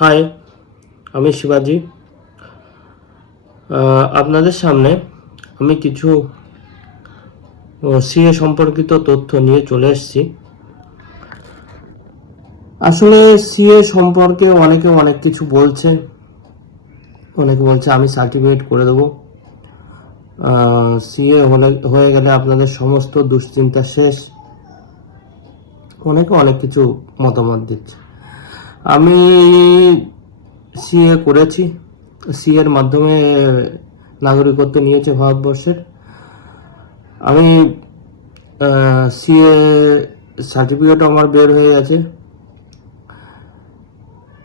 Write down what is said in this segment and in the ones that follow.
High, আমি শিবাজি। আপনাদের সামনে আমি কিছু সিএ সম্পর্কিত তথ্য নিয়ে চলে এসেছি। আসলে সিএ সম্পর্কে অনেকে অনেক কিছু বলছে। অনেকে বলছে আমি সার্টিফিকেট করে দেবো, সিএ হয়ে গেলে আপনাদের সমস্ত দুশ্চিন্তা শেষ। অনেকে অনেক কিছু মতামত দিচ্ছে। আমি সিএ করেছি, সিএর মাধ্যমে নাগরিকত্ব নিয়েছে ভারতবর্ষের। আমি সিএ সার্টিফিকেট আমার বের হয়ে গেছে,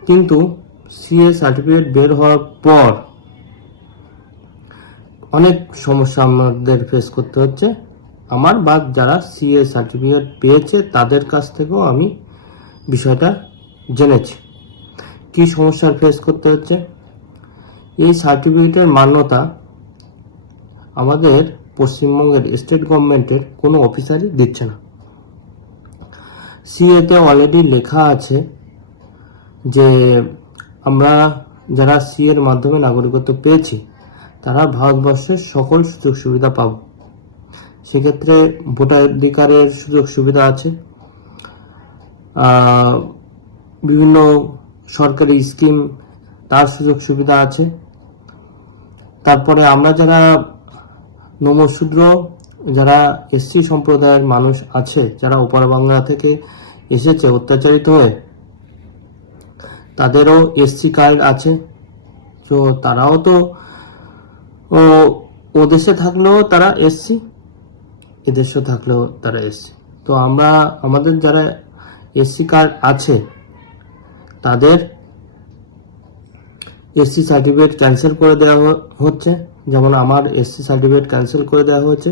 কিন্তু সিএ সার্টিফিকেট বের হওয়ার পর অনেক সমস্যা আমাদের ফেস করতে হচ্ছে। আমার বা যারা সিএ সার্টিফিকেট পেয়েছে তাদের কাছ থেকেও আমি বিষয়টা জেনেছি কি সমস্যার ফেস করতে হচ্ছে। এই সার্টিফিকেটের মান্যতা আমাদের পশ্চিমবঙ্গের স্টেট গভর্নমেন্টের কোনো অফিসারই দিচ্ছে না। সিএতে অলরেডি লেখা আছে যে আমরা যারা সিএর মাধ্যমে নাগরিকত্ব পেয়েছি তারা ভারতবর্ষের সকল সুযোগ সুবিধা পাব। সেক্ষেত্রে ভোটাধিকারের সুযোগ সুবিধা আছে, বিভিন্ন সরকারি স্কিম তার সুযোগ সুবিধা আছে। তারপরে আমরা যারা নমশূদ্র, যারা এসসি সম্প্রদায়ের মানুষ আছে, যারা ওপার বাংলা থেকে এসেছে অত্যাচারিত হয়ে, তাদেরও এসসি কার্ড আছে। তো তারাও তো ও দেশে থাকলেও তারা এসসি, এদেশে থাকলেও তারা এসসি। তো আমরা আমাদের যারা এসসি কার্ড আছে তাদের এসসি সার্টিফিকেট ক্যান্সেল করে দেওয়া হচ্ছে। যেমন আমার এসসি সার্টিফিকেট ক্যান্সেল করে দেওয়া হয়েছে।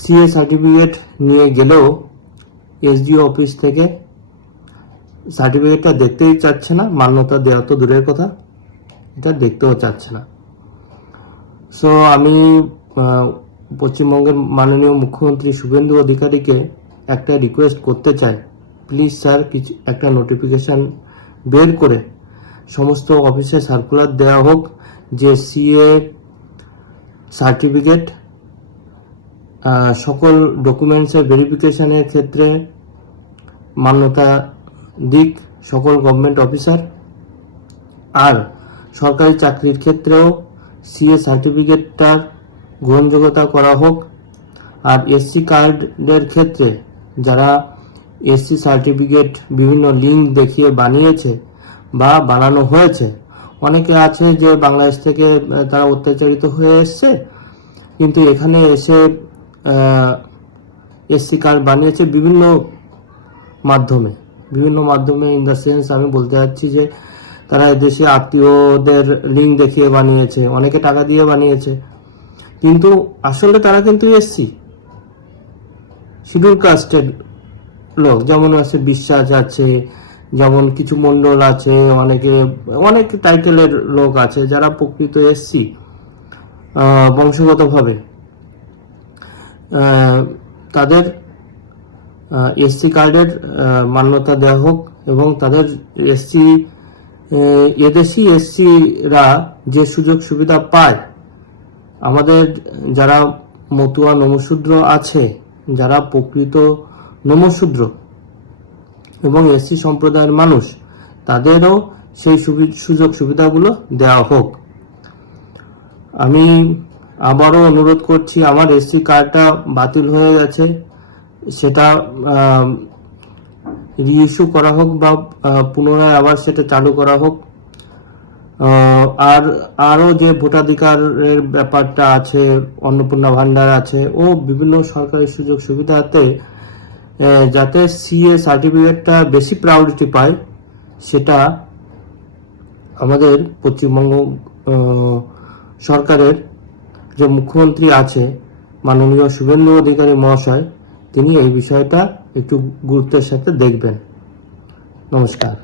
সিএ সার্টিফিকেট নিয়ে গেলেও এসডিও অফিস থেকে সার্টিফিকেটটা দেখতেই চাচ্ছে না, মান্যতা দেওয়া তো দূরের কথা, এটা দেখতেও চাচ্ছে না। সো আমি পশ্চিমবঙ্গের মাননীয় মুখ্যমন্ত্রী শুভেন্দু অধিকারীকে একটা রিকোয়েস্ট করতে চাই, প্লিজ স্যার কিছু একটা নোটিফিকেশান বের করে সমস্ত অফিসে সার্কুলার দেওয়া হোক যে সিএ সার্টিফিকেট সকল ডকুমেন্টসের ভেরিফিকেশনের ক্ষেত্রে মান্যতা দিক সকল গভর্নমেন্ট অফিসার। আর সরকারি চাকরির ক্ষেত্রেও সিএ সার্টিফিকেটটার গ্রহণযোগ্যতা করা হোক। আর এসসি কার্ডের ক্ষেত্রে যারা এসসি সার্টিফিকেট বিভিন্ন লিঙ্ক দেখিয়ে বানিয়েছে বা বানানো হয়েছে, অনেকে আছে যে বাংলাদেশ থেকে তারা অত্যাচারিত হয়ে এসছে, কিন্তু এখানে এসে এসসি কার্ড বানিয়েছে বিভিন্ন মাধ্যমে ইন দ্য সেন্স আমি বলতে চাচ্ছি যে তারা এদেশে আত্মীয়দের লিঙ্ক দেখিয়ে বানিয়েছে, অনেকে টাকা দিয়ে বানিয়েছে, কিন্তু আসলে তারা কিন্তু এসসি শিডিউল কাস্টের লোক। যেমন আছে বিশ্বাস আছে, যেমন কিছু মণ্ডল আছে, অনেক টাইটেলের লোক আছে যারা প্রকৃত এসসি বংশগতভাবে। তাদের এসসি কার্ডের মান্যতা দেওয়া হোক এবং তাদের এদেশি এসসিরা যে সুযোগ সুবিধা পায়, আমাদের যারা মতুয়া নমশূদ্র আছে, যারা প্রকৃত নমশূদ্র এবং এসসি সম্প্রদায়ের মানুষ, তাদেরও সেই সুযোগ সুবিধাগুলো দেওয়া হোক। আমি আবারও অনুরোধ করছি, আমার এসসি কার্ডটা বাতিল হয়ে গেছে, সেটা রিইস্যু করা হোক বা পুনরায় আবার সেটা চালু করা হোক। আর আরও যে ভোটাধিকারের ব্যাপারটা আছে, অন্নপূর্ণা ভাণ্ডার আছে ও বিভিন্ন সরকারি সুযোগ সুবিধাতে যাতে সিএ সার্টিফিকেটটা বেশি প্রায়োরিটি পায়, সেটা আমাদের পশ্চিমবঙ্গ সরকারের যে মুখ্যমন্ত্রী আছে মাননীয় শুভেন্দু অধিকারী মহাশয়, তিনি এই বিষয়টা একটু গুরুত্বের সাথে দেখবেন। নমস্কার।